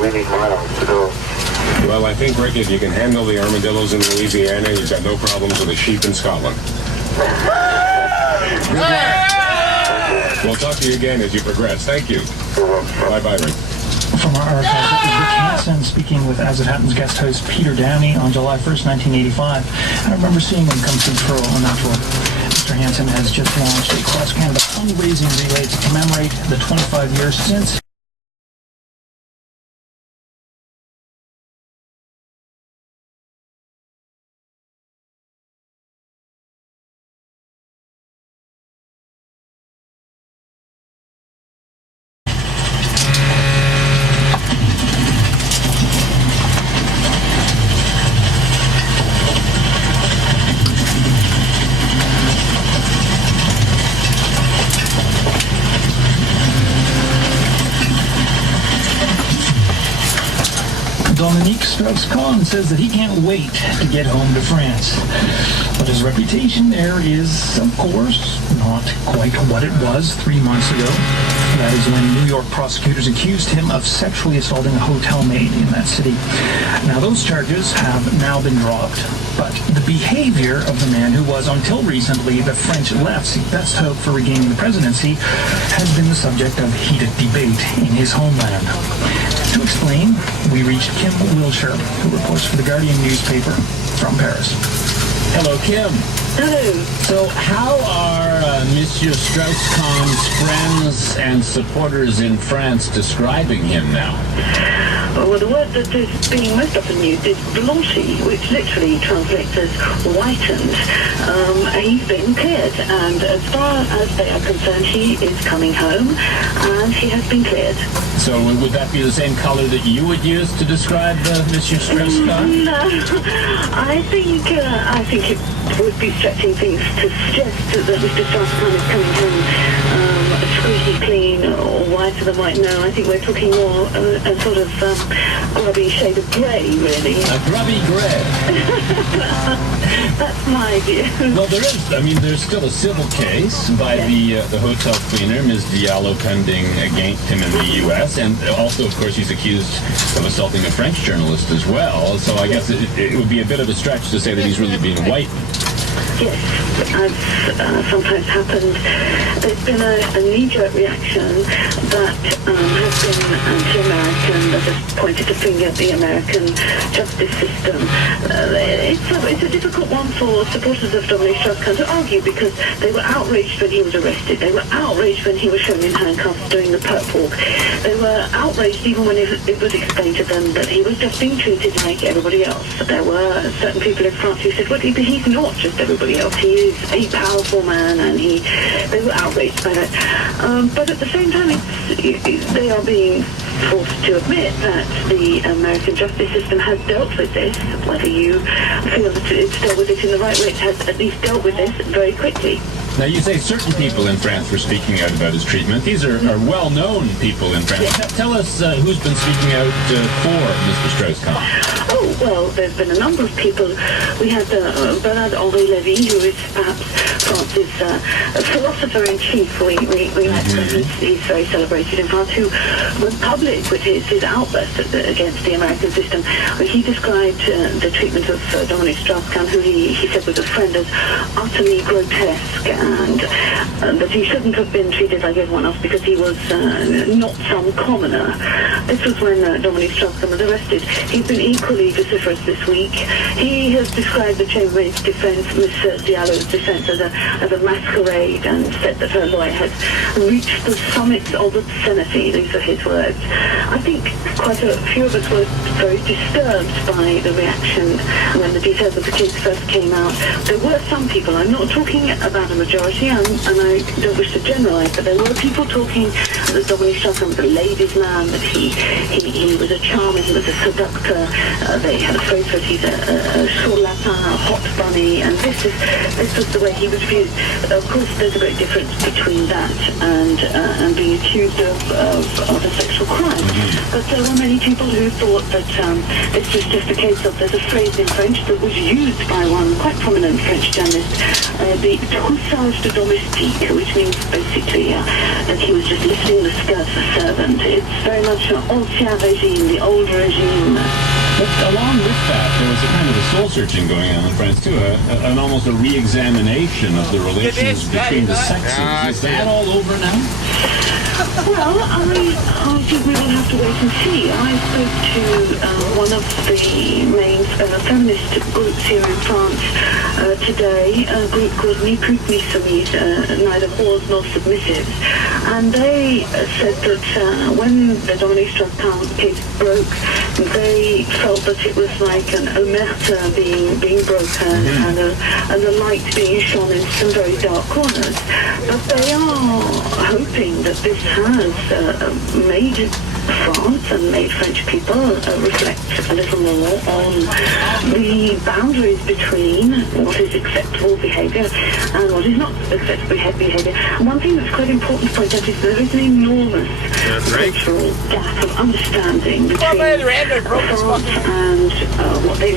we need miles to go. Well, I think, Rick, if you can handle the armadillos in Louisiana, you've got no problems with the sheep in Scotland. We'll talk to you again as you progress. Thank you. Bye-bye, Rick. From our archives, it was Rick Hansen speaking with As It Happens guest host Peter Downey on July 1st, 1985. I remember seeing him come through Truro on that tour. Mr. Hansen has just launched a cross-Canada fundraising relay to commemorate the 25 years since Dominique Strauss-Kahn says that he can't wait to get home to France. But his reputation there is, of course, not quite what it was 3 months ago. That is when New York prosecutors accused him of sexually assaulting a hotel maid in that city. Now, those charges have now been dropped, but the behavior of the man who was, until recently, the French left's best hope for regaining the presidency has been the subject of heated debate in his homeland. To explain, we reached Kim Wilshire, who reports for the Guardian newspaper from Paris. Hello, Kim. Hello. So how are Monsieur Strauss-Kahn's friends and supporters in France describing him now? Well, the word that is being most often used is blanchi, which literally translates as whitened. He's been cleared, and as far as they are concerned, he is coming home, and he has been cleared. So would that be the same color that you would use to describe Monsieur Strauss-Kahn? No, I think it would be stretching things to suggest that Mr. Strauss-Kahn is coming home squeaky clean or whiter than white. No, I think we're talking more a sort of grubby shade of grey, really. A grubby grey. That's my view. Well, there's still a civil case by the hotel cleaner, Ms. Diallo, pending against him in the U.S., and also, of course, he's accused of assaulting a French journalist as well, so I guess it would be a bit of a stretch to say that he's really being whitened. Yes, as sometimes happened, there's been a knee-jerk reaction that has been anti-American, that has pointed the finger at the American justice system. It's a difficult one for supporters of Dominique Strauss-Kahn to argue, because they were outraged when he was arrested. They were outraged when he was shown in handcuffs during the perp walk. They were outraged even when it was explained to them that he was just being treated like everybody else. There were certain people in France who said, well, he's not just everybody else. He is a powerful man, and they were outraged by that. But at the same time, they are being forced to admit that the American justice system has dealt with this. Whether you feel that it's dealt with it in the right way, it has at least dealt with this very quickly. Now, you say certain people in France were speaking out about his treatment. These are well-known people in France. Yes. Tell us who's been speaking out for Mr. Strauss-Kahn. Oh, well, there's been a number of people. We had Bernard-Henri Lévy, who is perhaps France's philosopher-in-chief. We had him. He's very celebrated in France, who went public with his outburst against the American system. He described the treatment of Dominique Strauss-Kahn, who he said was a friend, as utterly grotesque, and that he shouldn't have been treated like everyone else because he was not some commoner. This was when Dominique Strauss-Kahn was arrested. He's been equally vociferous this week. He has described the chambermaid's defense, Miss Diallo's defense, as a masquerade, and said that her lawyer has reached the summit of obscenity. These are his words. I think quite a few of us were very disturbed by the reaction when the details of the case first came out. There were some people, I'm not talking about a majority, and I don't wish to generalize, but there were people talking that Dominique Strauss-Kahn was a ladies' man, that he was a charmer, he was a seductor. They had a phrase for it, he's a chaud lapin, a hot bunny, and this was the way he was viewed. Of course, there's a great difference between that and being accused of a sexual crime. But but there were many people who thought that this was just a case of, there's a phrase in French that was used by one quite prominent French journalist, the troussage de domestique, which means basically that he was just lifting the skirt of a servant. It's very much an ancien régime, the old regime. But along with that, there was a kind of a soul-searching going on in France, too, an almost a re-examination of the relations between the sexes. Is that all over now? Well, I think we will have to wait and see. I spoke to one of the main feminist groups here in France today, a group called Ni Pute Ni Soumise, neither whores nor submissives. And they said that when the Dominique Strauss-Kahn case broke, they felt that it was like an omerta being broken and a light being shone in some very dark corners. But they are hoping that this has made France and made French people reflect a little more on the boundaries between what is acceptable behaviour and what is not acceptable behaviour. One thing that's quite important to point out is there is an enormous cultural gap of understanding between France and what they